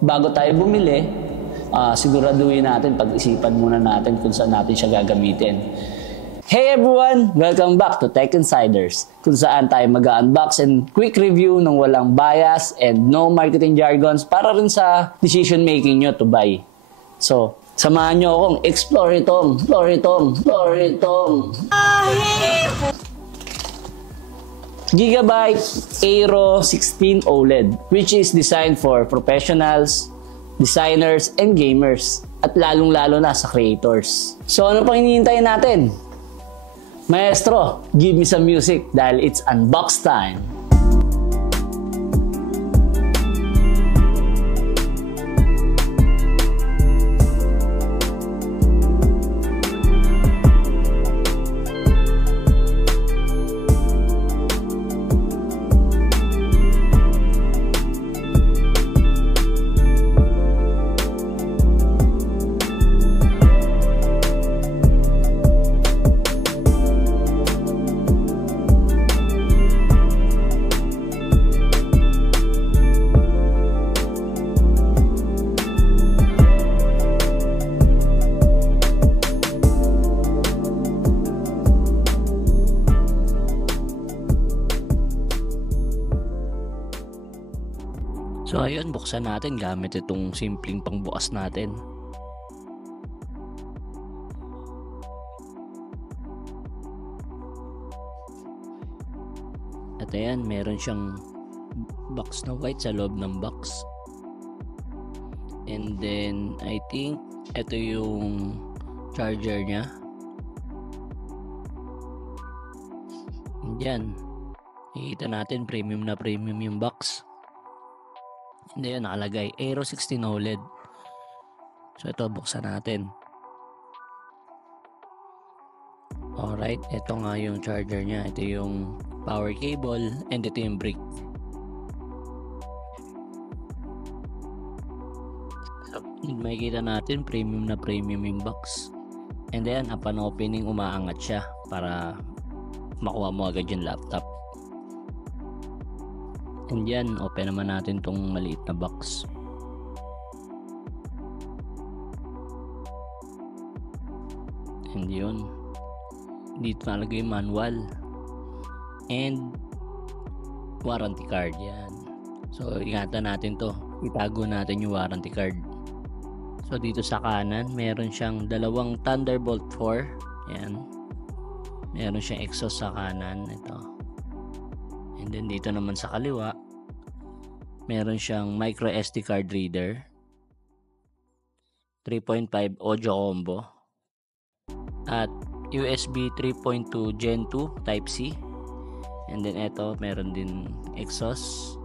Bago tayo bumili, siguraduhin natin, pag-isipan muna natin kung saan natin siya gagamitin. Hey everyone! Welcome back to Tech Insiders, kung saan tayo mag-unbox and quick review ng walang bias and no marketing jargons para rin sa decision making nyo to buy. So, samahan nyo akong explore itong. Gigabyte Aero 16 OLED, which is designed for professionals, designers, and gamers, at lalong-lalo na sa creators. So ano pang hinihintay natin? Maestro, give me some music dahil it's unbox time! So ayun, buksan natin gamit itong simpleng pangbukas natin. At ayan, meron siyang box na white sa loob ng box. And then I think ito yung charger niya. And yan, nakikita natin premium na premium yung box. Hindi yun, nakalagay Aero 16 OLED. So ito, buksan natin. Alright, ito nga yung charger nya. Ito yung power cable and ito yung brick. So, makikita natin premium na premium yung box. And then upon opening, umaangat siya para makuha mo agad yung laptop. And yan, open naman natin tong maliit na box. And yun, dito nalagay yung manual and warranty card. Yan, so ingatan natin to, itago natin yung warranty card. So dito sa kanan meron siyang dalawang Thunderbolt 4. Yan, meron siyang exhaust sa kanan. Ito. And then dito naman sa kaliwa, meron siyang micro SD card reader, 3.5 audio combo, at USB 3.2 Gen 2 Type C. And then ito, meron din exhaust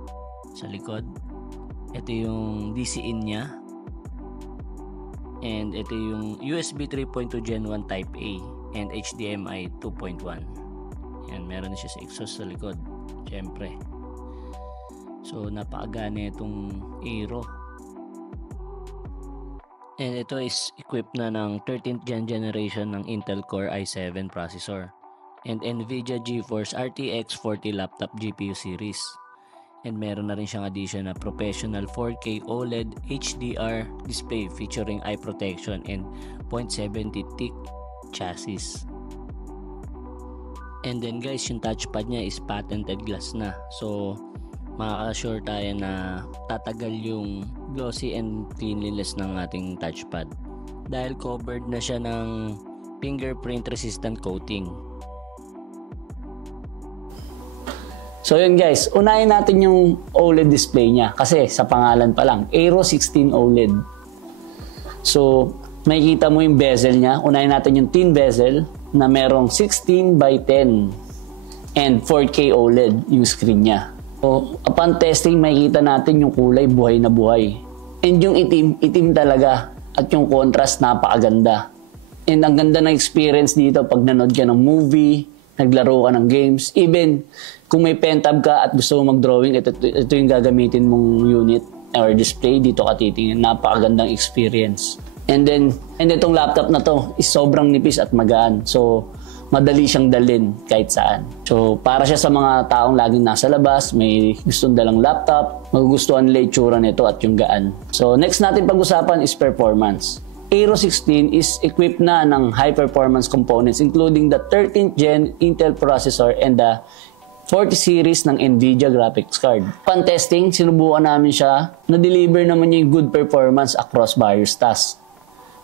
sa likod. Ito yung DC in niya. And ito yung USB 3.2 Gen 1 Type A and HDMI 2.1. Yan, meron na siya sa exhaust sa likod. Siyempre. So napakagana itong Aero. And ito is equipped na ng 13th generation ng Intel Core i7 processor and Nvidia GeForce RTX 40 laptop GPU series. And meron na rin siyang addition na professional 4K OLED HDR display featuring eye protection and 0.70 thick chassis. And then guys, yung touchpad niya is patented glass na. So makaka-assure tayo na tatagal yung glossy and cleanliness ng ating touchpad dahil covered na siya ng fingerprint resistant coating. So yun guys, unahin natin yung OLED display niya kasi sa pangalan pa lang, Aero 16 OLED. So makikita mo yung bezel niya. Unahin natin yung thin bezel na merong 16 by 10 and 4K OLED yung screen niya. So, upon testing, makikita natin yung kulay buhay na buhay. And yung itim talaga. At yung contrast, napakaganda. And ang ganda ng experience dito pag nanood ka ng movie, naglaro ka ng games. Even kung may pen tab ka at gusto mo mag-drawing, ito yung gagamitin mong unit or display, dito ka titingin. Napakagandang experience. And then, itong laptop na to is sobrang nipis at magaan. So, madali siyang dalhin kahit saan. So, para siya sa mga taong laging nasa labas, may gustong dalang laptop, magugustuhan nila itsura nito at yung gaan. So, next natin pag-usapan is performance. Aero 16 is equipped na ng high-performance components including the 13th Gen Intel processor and the 40 series ng NVIDIA graphics card. Upon testing, sinubukan namin siya, na-deliver naman niya yung good performance across various tasks.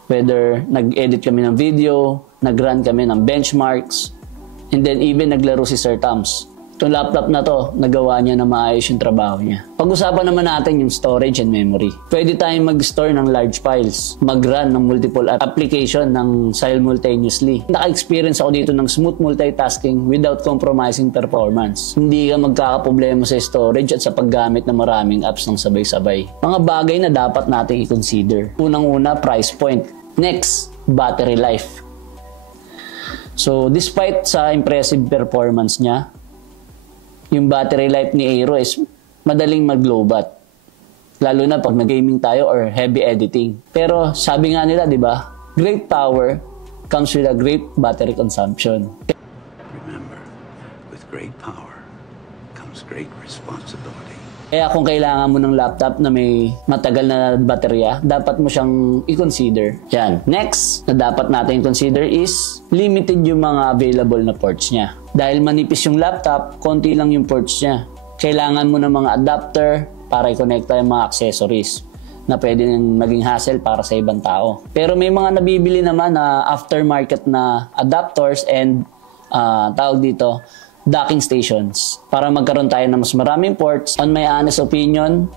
Whether nag-edit kami ng video, nag-run kami ng benchmarks, and then even naglaro si Sir Tams. Itong laptop na to, nagawa niya na maayos yung trabaho niya. Pag-usapan naman natin yung storage and memory. Pwede tayong mag-store ng large files, mag-run ng multiple application ng simultaneously. Naka-experience ako dito ng smooth multitasking without compromising performance. Hindi ka magkakaproblema sa storage at sa paggamit ng maraming apps ng sabay-sabay. Mga bagay na dapat nating i-consider. Unang-una, price point. Next, battery life. So, despite sa impressive performance niya, yung battery life ni Aero is madaling mag-lowbat. Lalo na pag nag-gaming tayo or heavy editing. Pero sabi nga nila, di ba? Great power comes with a great battery consumption. Remember, with great power comes great responsibility. Kaya kung kailangan mo ng laptop na may matagal na baterya, dapat mo siyang i-consider. Yan. Next na dapat natin i-consider is limited yung mga available na ports niya. Dahil manipis yung laptop, konti lang yung ports niya. Kailangan mo ng mga adapter para i-connecta yung mga accessories na pwede maging hassle para sa ibang tao. Pero may mga nabibili naman na aftermarket na adapters and tawag dito, docking stations para magkaroon tayo ng mas maraming ports. On my honest opinion,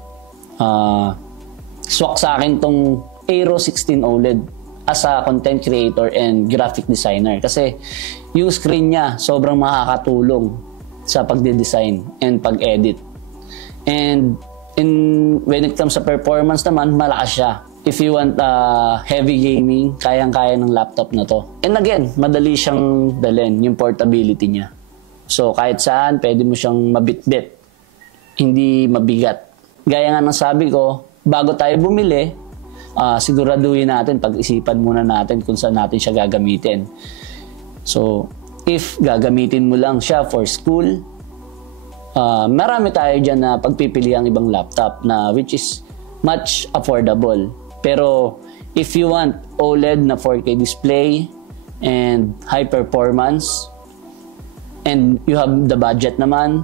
swak sa akin tong Aero 16 OLED as a content creator and graphic designer kasi yung screen niya sobrang makakatulong sa pagde-design and pag-edit. And when it comes sa performance naman, malakas siya. If you want heavy gaming, kayang-kaya ng laptop na to. And again, madali siyang dalhin, yung portability niya. So, kahit saan, pwede mo siyang mabitbit. Hindi mabigat. Gaya nga ng sabi ko, bago tayo bumili, siguraduhin natin, pag-isipan muna natin kung saan natin siya gagamitin. So, if gagamitin mo lang siya for school, marami tayo dyan na pagpipili ang ibang laptop na which is much affordable. Pero, if you want OLED na 4K display and high performance, and you have the budget naman,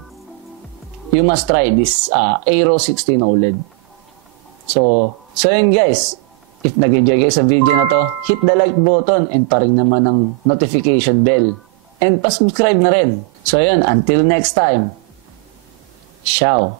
you must try this Aero 16 OLED. So yun guys. If nag-enjoy kayo sa video na to, hit the like button and pa-ring naman ng notification bell. And pa-subscribe na rin. So yun, until next time. Ciao!